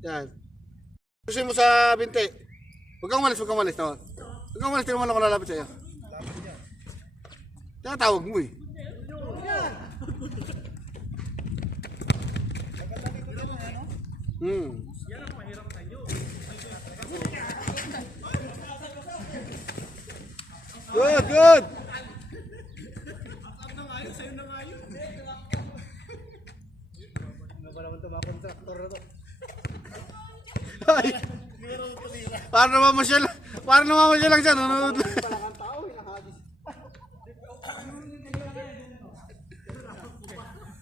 Yan. Pusin mo sa binti. Huwag kang umalis, huwag kang umalis. No? Huwag kang umalis, tingnan mo lang ako lalapit sa'yo. Tinatawag mo eh. Yan ang mahirap sa inyo. Good, good. Ang nangayon, sa'yo nangayon. Ano ba naman ito, mga kontraktor na ito? Ay! Para naman siya lang siya. Nanonood lang.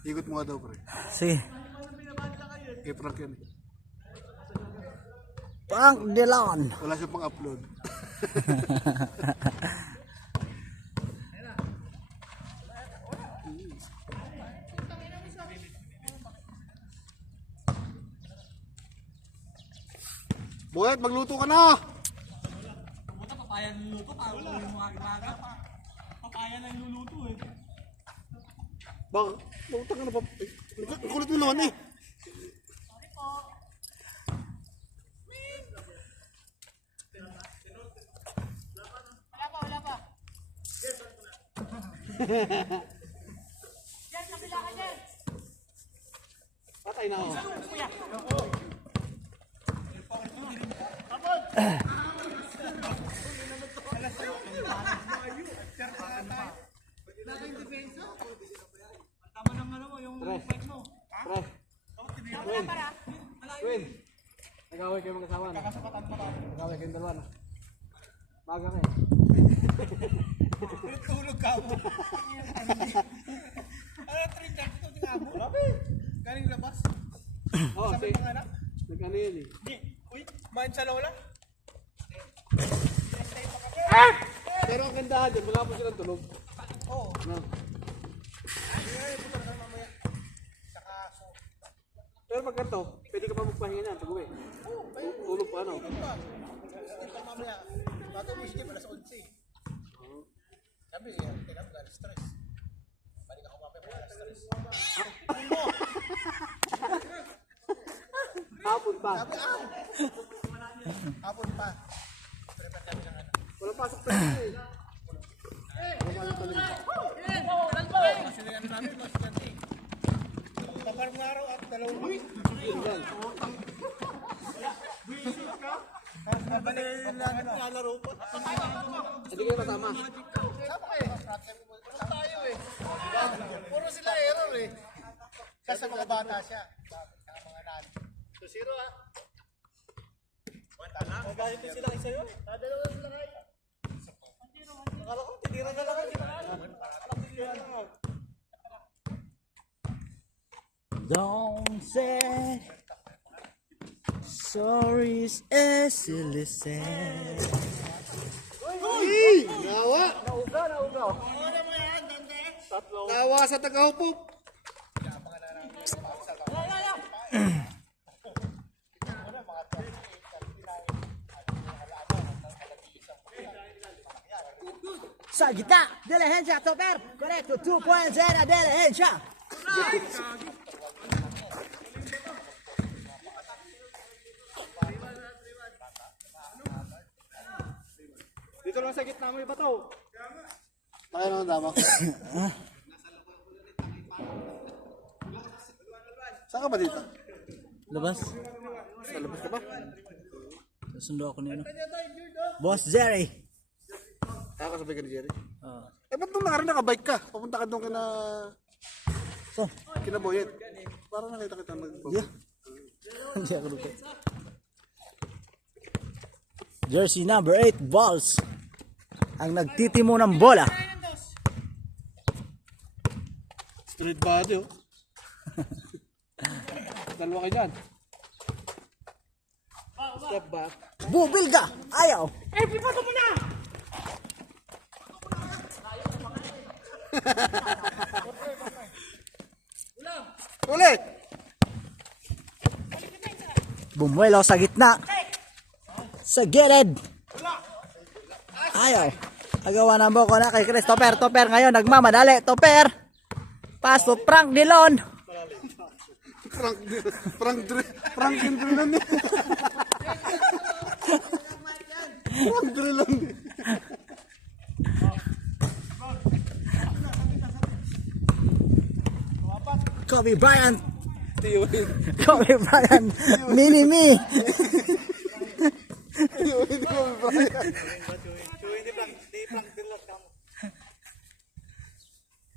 Ikot mo nga daw, pre. Sige. Kay Frank yan. Frank Delon. Wala siya pang upload. Buhat, magluto ka na! Puta, papaya niluluto. Parang yung mga gimaga pa. Papaya na niluluto eh. Baka, buta ka na pa. Ang kulit mo naman eh. Sorry po. Wala pa. Diyan, kabila ka dyan. Patay na ako. Kuya. Tama ng ano mo, yung fight mo. Pre. Queen. Nag-away kayo mag-asawa na. Kakasapatan mo lang. Nag-away kayong dalawa na. Maga ka eh. Tulog ka mo. Ano, 3:30 ito din amo? Grabe. Galing labas. Oo, Sabi ng anak. nag-ano yun eh. Di. Uy, main sa lola. Pero ang gandahan dyan, wala po silang tulog. Oo. No. Pero pag ganito, pwede ka pa magpahinga niyan pag uwi. Tulog pa ano. Ito mamaya. Bago mo sige, alas 11. Sabi, teka mo, galing stress. Balik ako mamaya mo, galing stress. Hapon pa. Hapon pa. Prepare kami ng ano. Walang pasok pa yun eh. Kasi ano namin, mas ganti. Paparang na araw at dalawang buwis. Yan. Mabalik lang at nalaro pa. Hindi kayo kasama. Sama kayo. Puro tayo eh. Puro sila error eh. Kasi mga bata siya. Saka mga nani. So, 0 ah. Nagalit din sila sa'yo. Dalawa sila kayo. Akala ko, tinira na lang ang Don't say sorry is easily said. Uy! Nawa! Nawa sa tagahupok. Sa gitna, diligencia, Toper. Correcto, 2.0, diligencia. Dito lang sa gitna mo yung bato. Kaya naman dama. Saan ka ba dito? Labas. Sa labas ka ba? Sundo ako niya. Boss Jerry. Kaya kasabay ka ni Jerry. Oh. Eh ba't nung nakaraan nakabike ka? Papunta ka doon So, kina Boyet. Parang nakita kita mag-bike. yeah. Hindi ako lupa. Jersey number 8, Balls. Ang nagtitimo ng bola. Street body oh. Dalawa kayo dyan. Step back. Bubilga! Ayaw! Eh, pipato mo na! Ulit! Bumuelo sa gitna. Sa gilid. Ayaw. Agawa ng boko na kay Christopher. Topper ngayon nagmamadali. Topper. Paso Frank Delon. Prank din lang eh. Prank din lang eh. Kobe Bryant. Kobe Bryant. Mini me.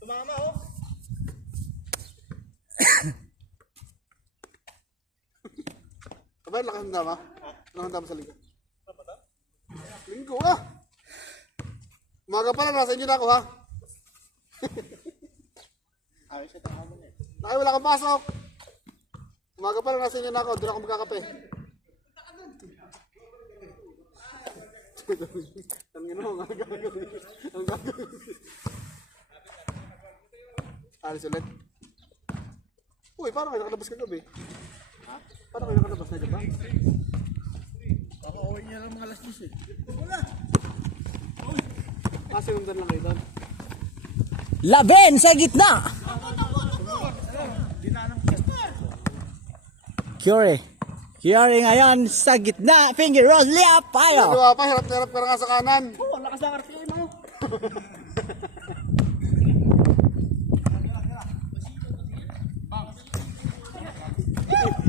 Tumama oh. Abay, lakas ng dama. Lakas ng dama sa linggo. Linggo ah! Umaga pa lang, nasa inyo na ako ha. Ayos ito ako muna eh. Nakay, wala kang pasok. Umaga pa lang, nasa inyo na ako. Doon ako magkakape. Ang ino, ang gagawin. Ang gagawin. Alis ulit. Uy, paano kayo nakalabas kagabi? Ha? Paano kayo nakalabas na gabi? Kakauwi niya lang mga alas 10 eh. Sinundan lang kayo doon. Laben sa gitna. Curry. Curry ngayon sa gitna. Finger roll liap. Ayo. Diba pa, hirap na hirap ka na nga sa kanan. Oo, lakas ng RPM mo.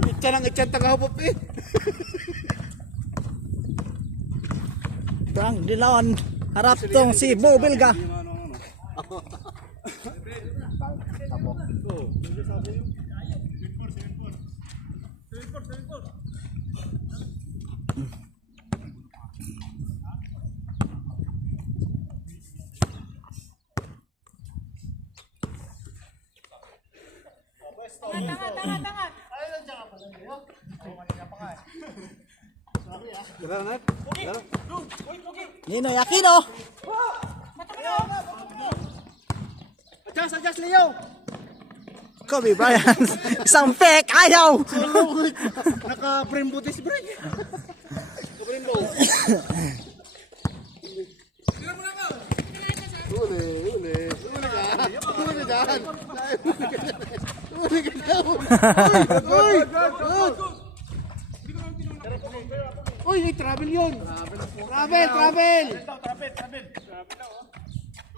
Itcha ng itcha tagahapop eh. Trang Dilon. Harap tong si Bo Bilga. Ninoy Aquino. Adjust, Leo. Kobe Bryant. Isang fake. Ayaw. Naka-frame butis break. Uli. Uli ka dyan. Uli ka dyan. Uy! Uy, travel yun. Travel.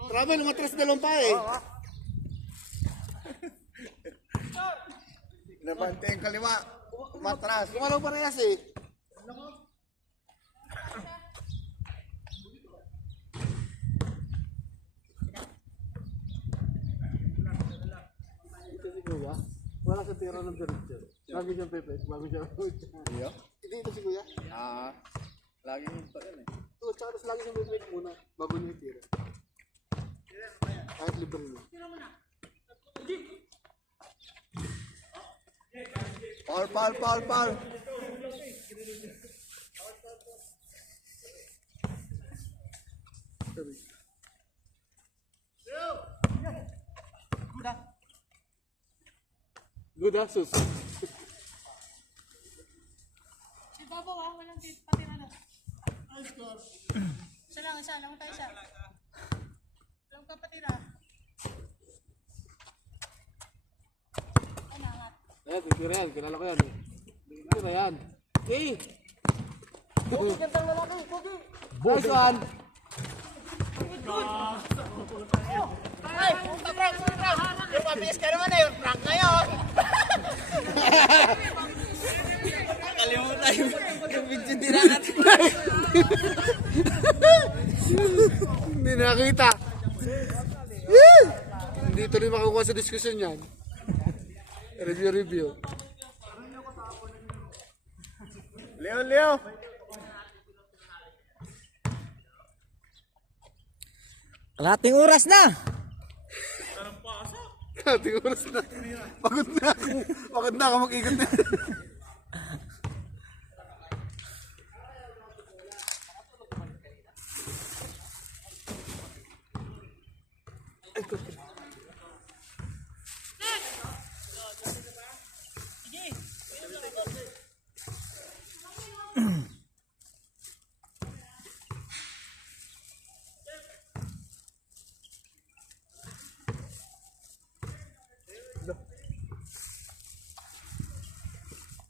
Travel, umatras dalawang pa eh. Nabante yung kaliwa. Matras. Kumalaw parehas eh. Wala sa tira ng diretso. Lagi siyang pepes, bago siya. Iyo? Hindi ito si Kuya. Laging pa yun eh. Ito, tsaka tapos lagi siyang pepes muna, bago niya itira. Kahit libre mo. Paul. Good asus. Ibabaw ako ng patira na. Isa lang tayo isa. Lang ka patira. Ay, nangat. Ayan, titira yan. Kilala ko yan eh. Titira yan. Okay. Pogi, gandang lalaki. Pogi. Nice one. Ay, puta prank. Yung mabilis ka naman eh. Yung prank ngayon. Nakalimutan yung video dinakat. Hindi nakita. Hindi tuloy makakuha sa diskusyon yan. Review. Leo. Kalating oras na. Kating oras na. Pagod na ako mag-ikot na.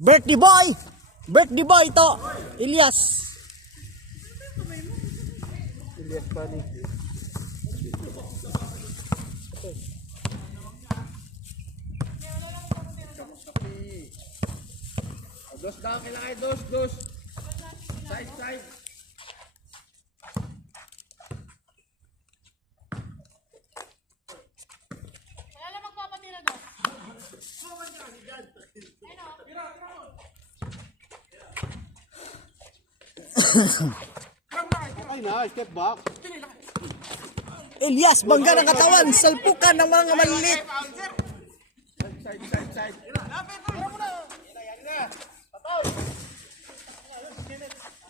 Birthday boy! Birthday boy to! Elias! Elias Pani. Dos daw, kailangan dos, dos. Side, side. Kaya lang magpapatira doon. Ay na, step back. Elias, bangga ng katawan! Salpukan ng mga maliliit!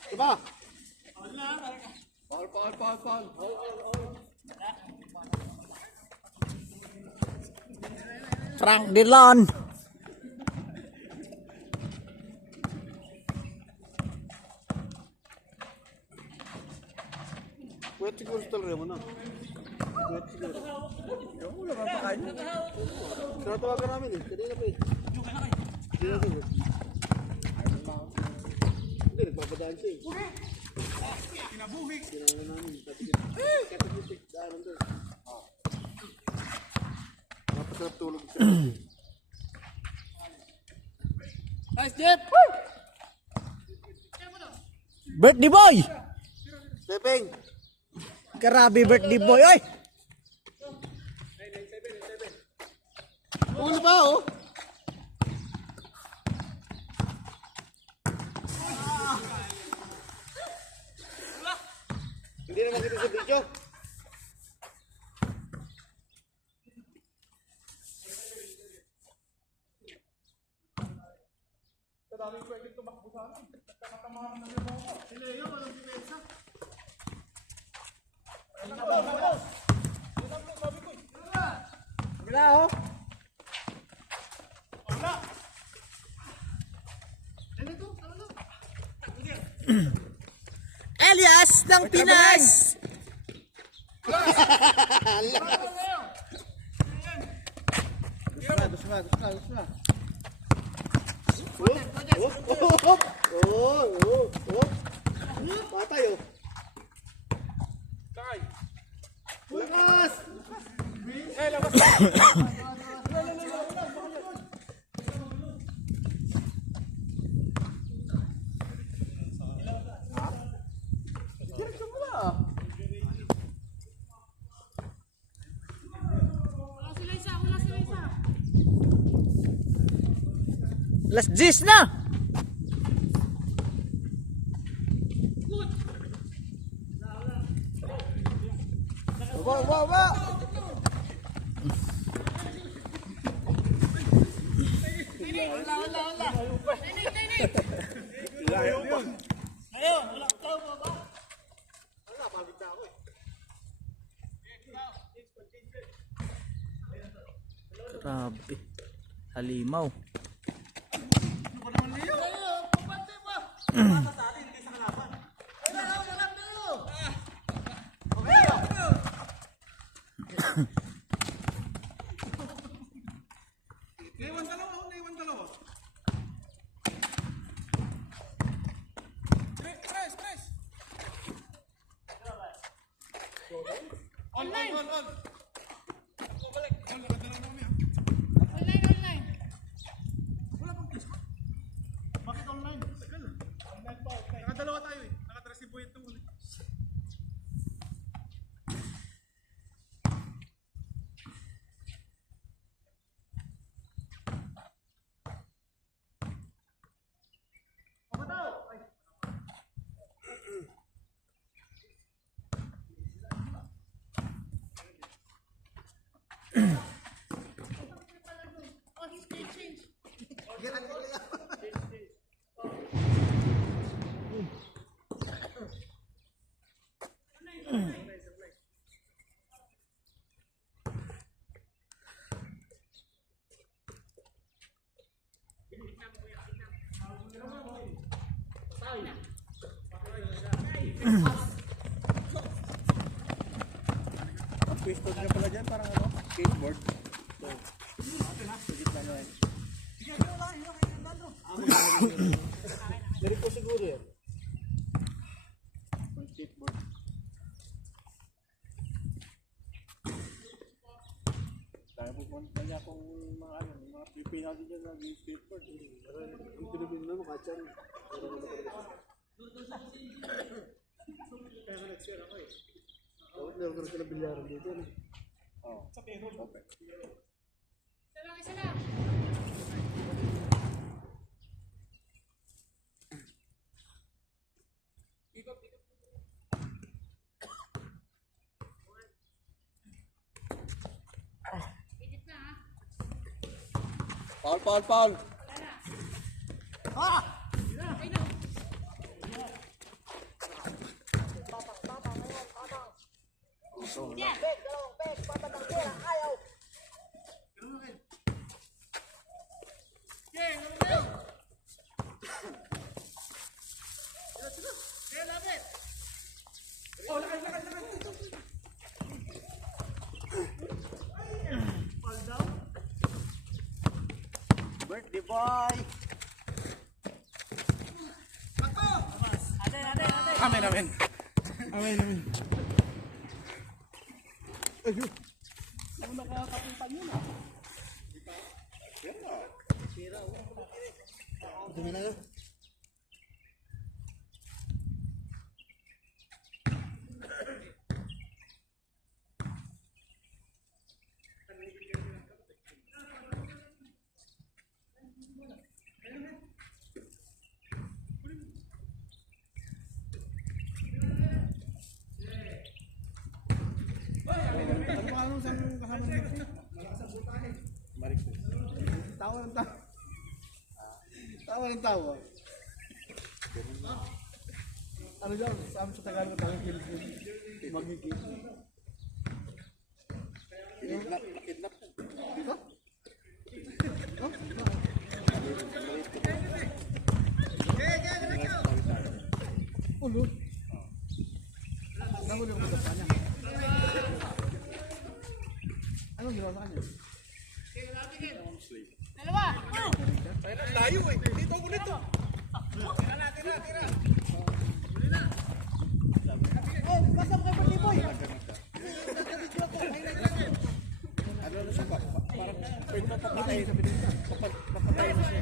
Diba? Paul. Frank Dillon! Pwede siguro sa talaga mo na. Pwede siguro. Wala ka pa kain. Tinatawagan namin eh. Kanina pa eh. Hindi na siguro. Hindi, nagpapadaan siya eh. Kinabuhi! Kinabuhi namin. Katabutik. Daanan doon. Napasarap tulog siya. Nice, Jeff! Birthday boy! Stepping! Grabe birthday boy! Oy! Ulo pa oh! Hindi na makita sa video. Wala, oh. Elias ng Pinas! Dos na. Patay oh. Lakas! Wala sila isa. Last 10 na! Ba! Grabe. Halimaw. Online. Bakit online? Tagal. Online pa. Nakadalawa tayo eh. Nakatras si Boy ito ulit. Pistol na pala dyan, parang ano, skateboard. So, Dari po siguro yan. Skateboard. Dahil po kanya kung mga ano, mga Pilipino din dyan nag-skateboard. Yung Pilipino na makachan. Meron ka sila bilyaran dito. Oo. Isa lang. Edit na ha. Paul! Birthday boy! Amen. Dumi na yun. Ano pa ano saan kasama niyo? Maricel. Tawa ng tawa. Tawa ng tawa. Ano dyan? Sabi sa Tagalog tayo Philippines. Magiging. Kidnap. Dito? Ulo. Nahuli ko sa kanya. Anong ginawa sa kanya? Dalawa. Layo eh. Dito ako dito. Tira. Oh, basta kayo pati boy. Ano siya pa? Parang pwede pa papatay sa pinita. Papatay na siya.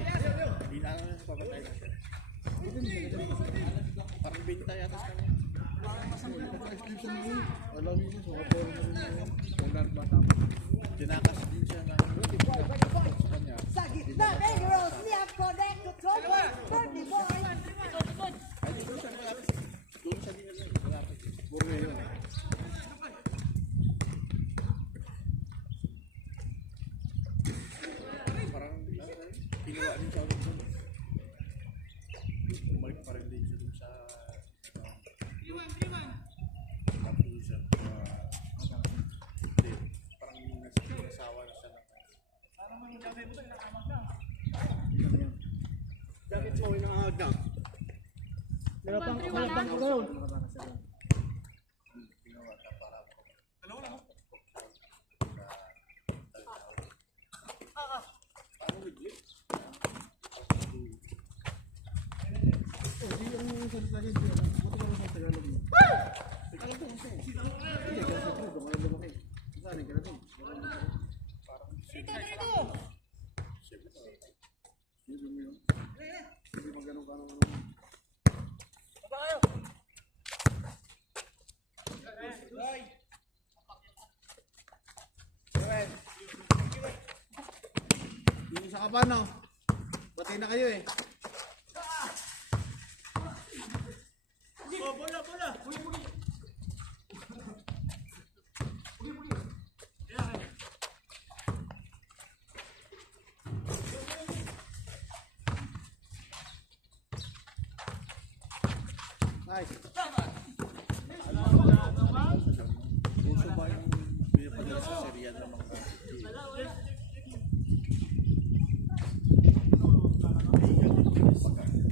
Hindi na ano siya papatay na siya. Parang binta yata sa kanya. Alam mo, so kapag Kung bata pa. Tinakas din siya na sa kanya. Sa gitna, Negros, niya connect to trouble, birthday boy. Ay, dito siya malapit. Doon siya din yun. Malapit. Borne yun. Parang pinuwa din siya ulit doon. Bumalik pa rin din siya doon sa tapos siya. Hindi. Parang nasawa na siya ng Bakit mo inaagam? Malapang ko yun. pinuwa na para parang wiglit. Hindi yung salita niya. Buti ka lang sa Tagalog mo. Tagalog mo siya. Hindi ka sa trudo. Kaya lumaki. Saan ka na doon? Dito. Hindi mo yun. Hindi magano'n ka naman. Yung isa ka pa, no? Batay na kayo eh. Nice. Puso ba yung pinapadala sa Syria ng mga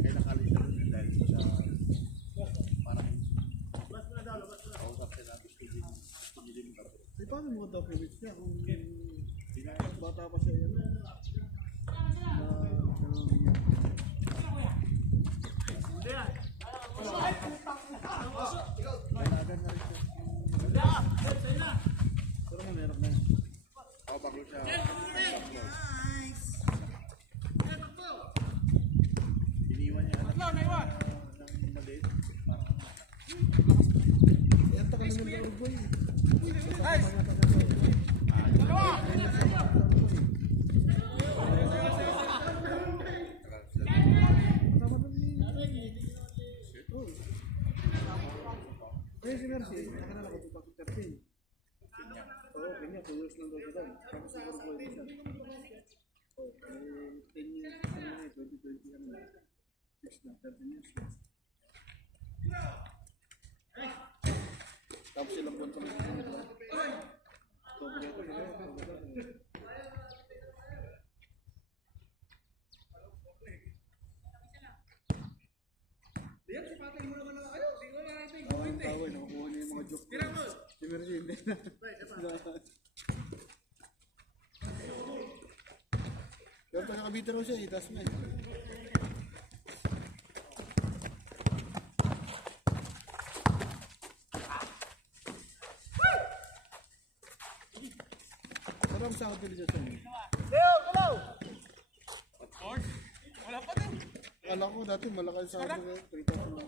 kaya nakali siya doon dahil sa parang kausap sila gusto din Eh, paano mo documents niya kung bata pa siya yan? Pero meron na yun. Ako baklo siya. Iniwan niya. Ng maliit. Yan ta kami ng Uruguay. Eh, si Mercy, nakalala ko po pa 13. Oo, kanya, 2 years lang daw siya doon. Tapos sa Uruguay siya. Oo, 10 years, 2020 ano na. 6 na, 13 years na. Tapos ilang buwan kami sa kanila. October ito, October. Tawag, nakukuha niya yung mga joke. Si Mercy, hindi na. Pero pag nakabita raw siya, itas na eh. Sarang sa hotel dyan sa inyo. Kala ko dati malaki sa hotel. 3,000 lang.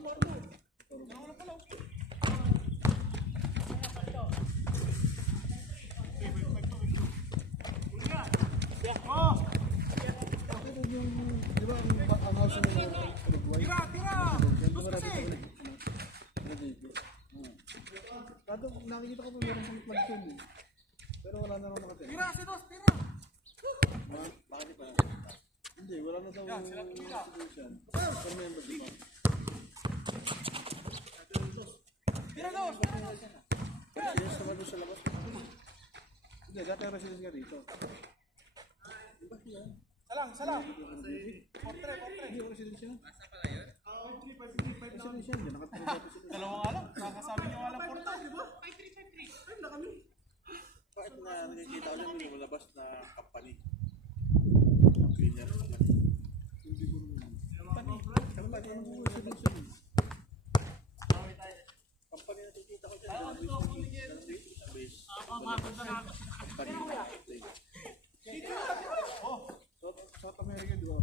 Di ba ang house nila Uruguay? Kado nakikita ko pa meron pang plug doon eh. Pero wala na raw nakatira. Bakit pa? Hindi, wala na daw solution. Pero may iba, di ba? Yes, naman doon sa labas. Hindi, dati ang residence nga dito. Salang. Hindi ako residence yan. Residence yan, dyan nakatira dati sila. Dalawang alam, kakasabi niyo alam portal, di ba? Bakit na nakikita ko dyan yung labas na company? Cleaner. Hindi ko naman. Company yan. Company na nakikita ko dyan. Base. Company. South America, di ba?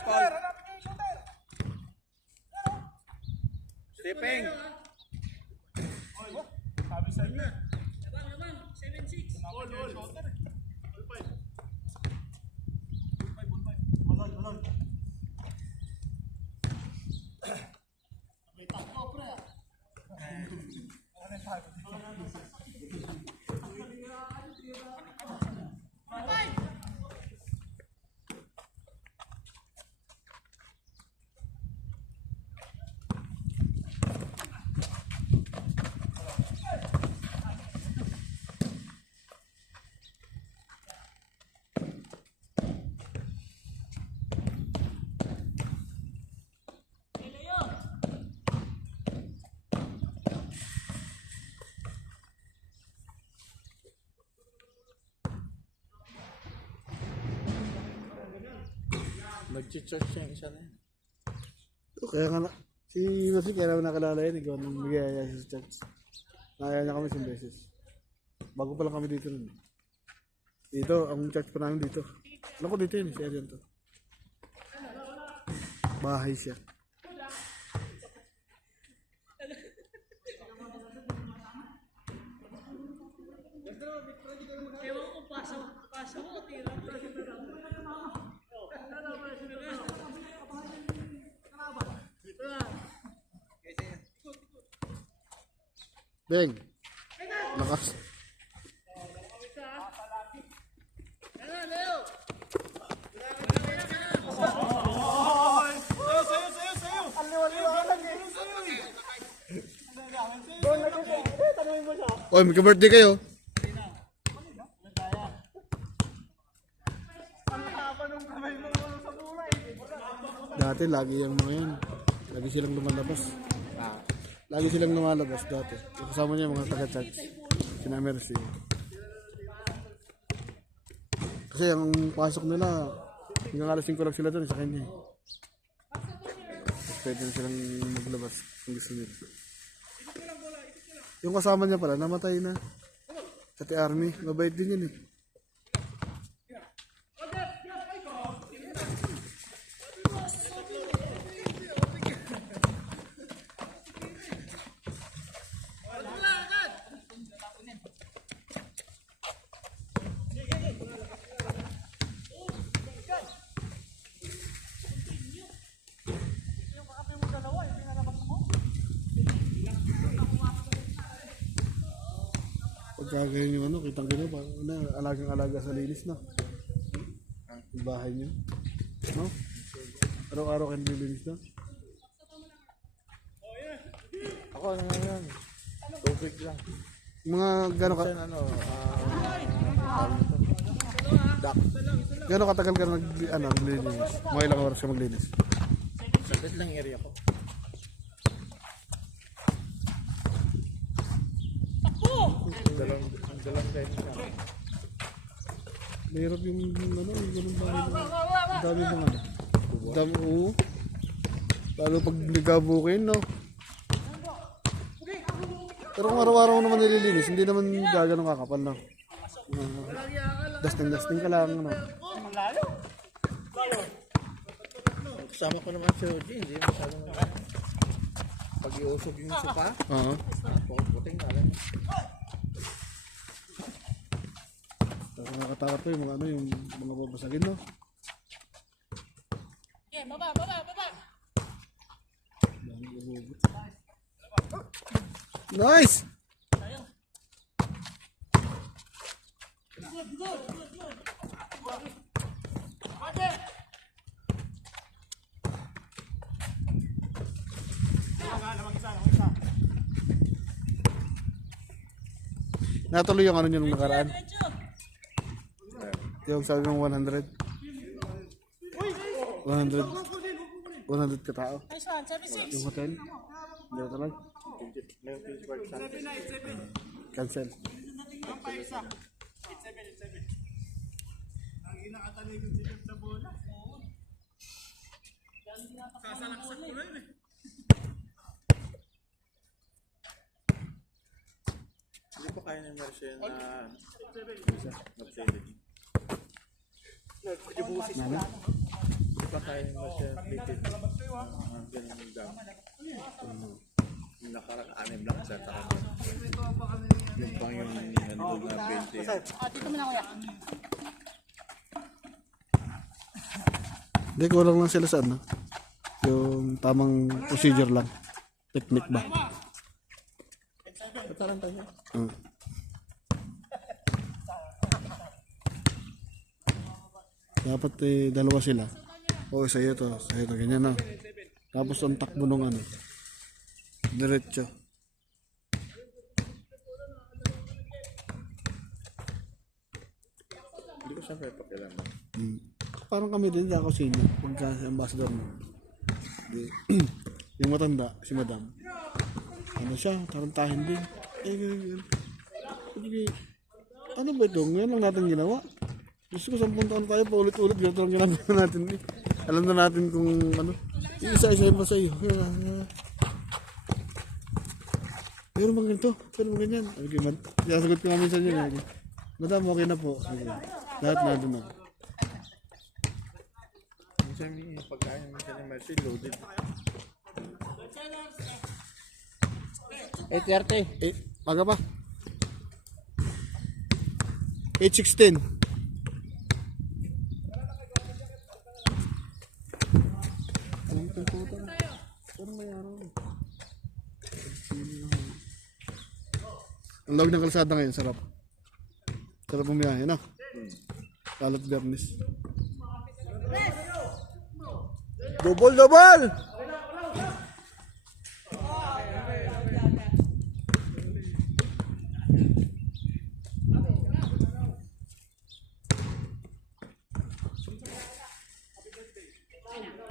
Paul. Stepping. Sabi sa inyo. Nag-charge siya yung isa na yun. Kaya nga na, si Mercy kaya naman nakalala yun, ikaw nang bigaya sa church. Nakaya niya kami isang beses. Bago pa lang kami dito nun. Dito, ang church pa namin dito. Alam ko dito yun, si Arian to. Bahay siya. Ewan ko, pasa mo, tira. Beng! Lakas. Oy, magka-birthday kayo. Dati lagi yung mga yan. Lagi silang lumalabas. Lagi silang lumalabas dati. Kasama niya yung mga taga-church. Sina Mercy. Kasi ang pasok nila, hanggang alas 5 lang sila doon sa kanya. Pwede na silang maglabas kung gusto nila. Yung kasama niya pala, namatay na. Sa Army, mabait din yun eh. Pagka ganyan yung ano, kitang gano'n, parang alagang-alaga sa linis na. Yung bahay niyo. No? Araw-araw kayo nililinis na. Ako ano nga yan? Tubig lang. Mga gano'n ka, Ano, gano'n katagal ka naglilinis? Mga ilang oras ka maglinis? saglit lang area ko. Dalang din siya. Mahirap yung ano, yung ganun bahay na. Ang dami mga ano. Ang dami, oo. Lalo pag nagkabukin, no? Pero kung araw-araw naman nililinis, hindi naman gaganong kakapal, no? Dusting ka lang, ano? Kasama ko naman si OG, hindi masyadong pag iusog yung sopa, Oo. puting na lang. Tapos nakakatakot to yung mga ano, yung mga babasagin, no? Yeah, baba. Nice! Natuloy yung ano nyo nung nakaraan. Yung sabi mong 100. 100 katao. Nice one, 76. Yung hotel. Hindi na tuloy. Cancel. Hindi pa kaya ng Mercer na mag-selling. Hindi pa kaya ng Mercer na plated. Ganun yung dam. Yung nakarang-anim lang sa takan. Yung pang yung nandun na 20. Dito mo na kuya. Hindi, kulang lang sila sa ano. Yung tamang procedure lang. Technique ba? Pataranta niya. Dapat dalawa sila. O sa'yo to, ganyan na. Tapos ang takbo nung ano. Diretso. Hindi ko siyempre pakialaman. Parang kami din, ako senior. Pagka ambassador mo. Yung matanda, si madam. Ano siya, tarantahin din. Ganyan. Ano ba ito? Ngayon lang natin ginawa. Gusto ko 10 taon tayo paulit-ulit. Ganito lang ginagawa natin. Alam na natin kung ano. Yung isa-isa pa sa iyo. Pero bang ganito? Pero bang ganyan? Sasagot ko nga minsan yun. Madam, okay na po. Lahat na doon ako. Minsan yung pagkain minsan ng Mercer loaded. 8:30. Maga pa. 8:16. Ang lawag ng kalsada ngayon, sarap. Sarap bumiyahe, no? Lalo't Bernis. Double!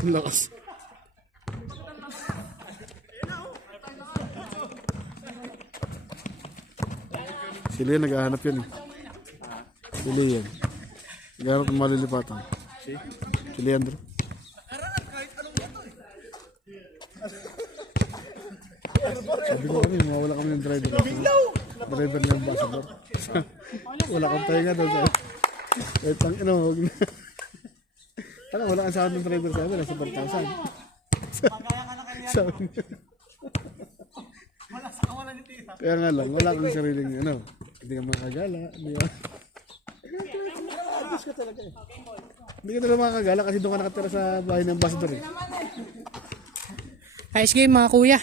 Ang lakas. Sila yan, naghahanap yan. Sila yan. Garot ng malilipatan. Si Leandro. Sabi ko kami, mawala kami ng driver. Driver ng ambassador. Wala kang pahinga doon. Eh, ina, huwag na. Tanga, wala kang sahod ng driver sa amin. Nasa 1,000. Sabi niya. Kaya nga lang, wala kang sariling, hindi ka makagala. Ayos ka talaga eh. Hindi ka talaga makagala kasi doon ka nakatira sa bahay ng ambassador eh. Ice game mga kuya.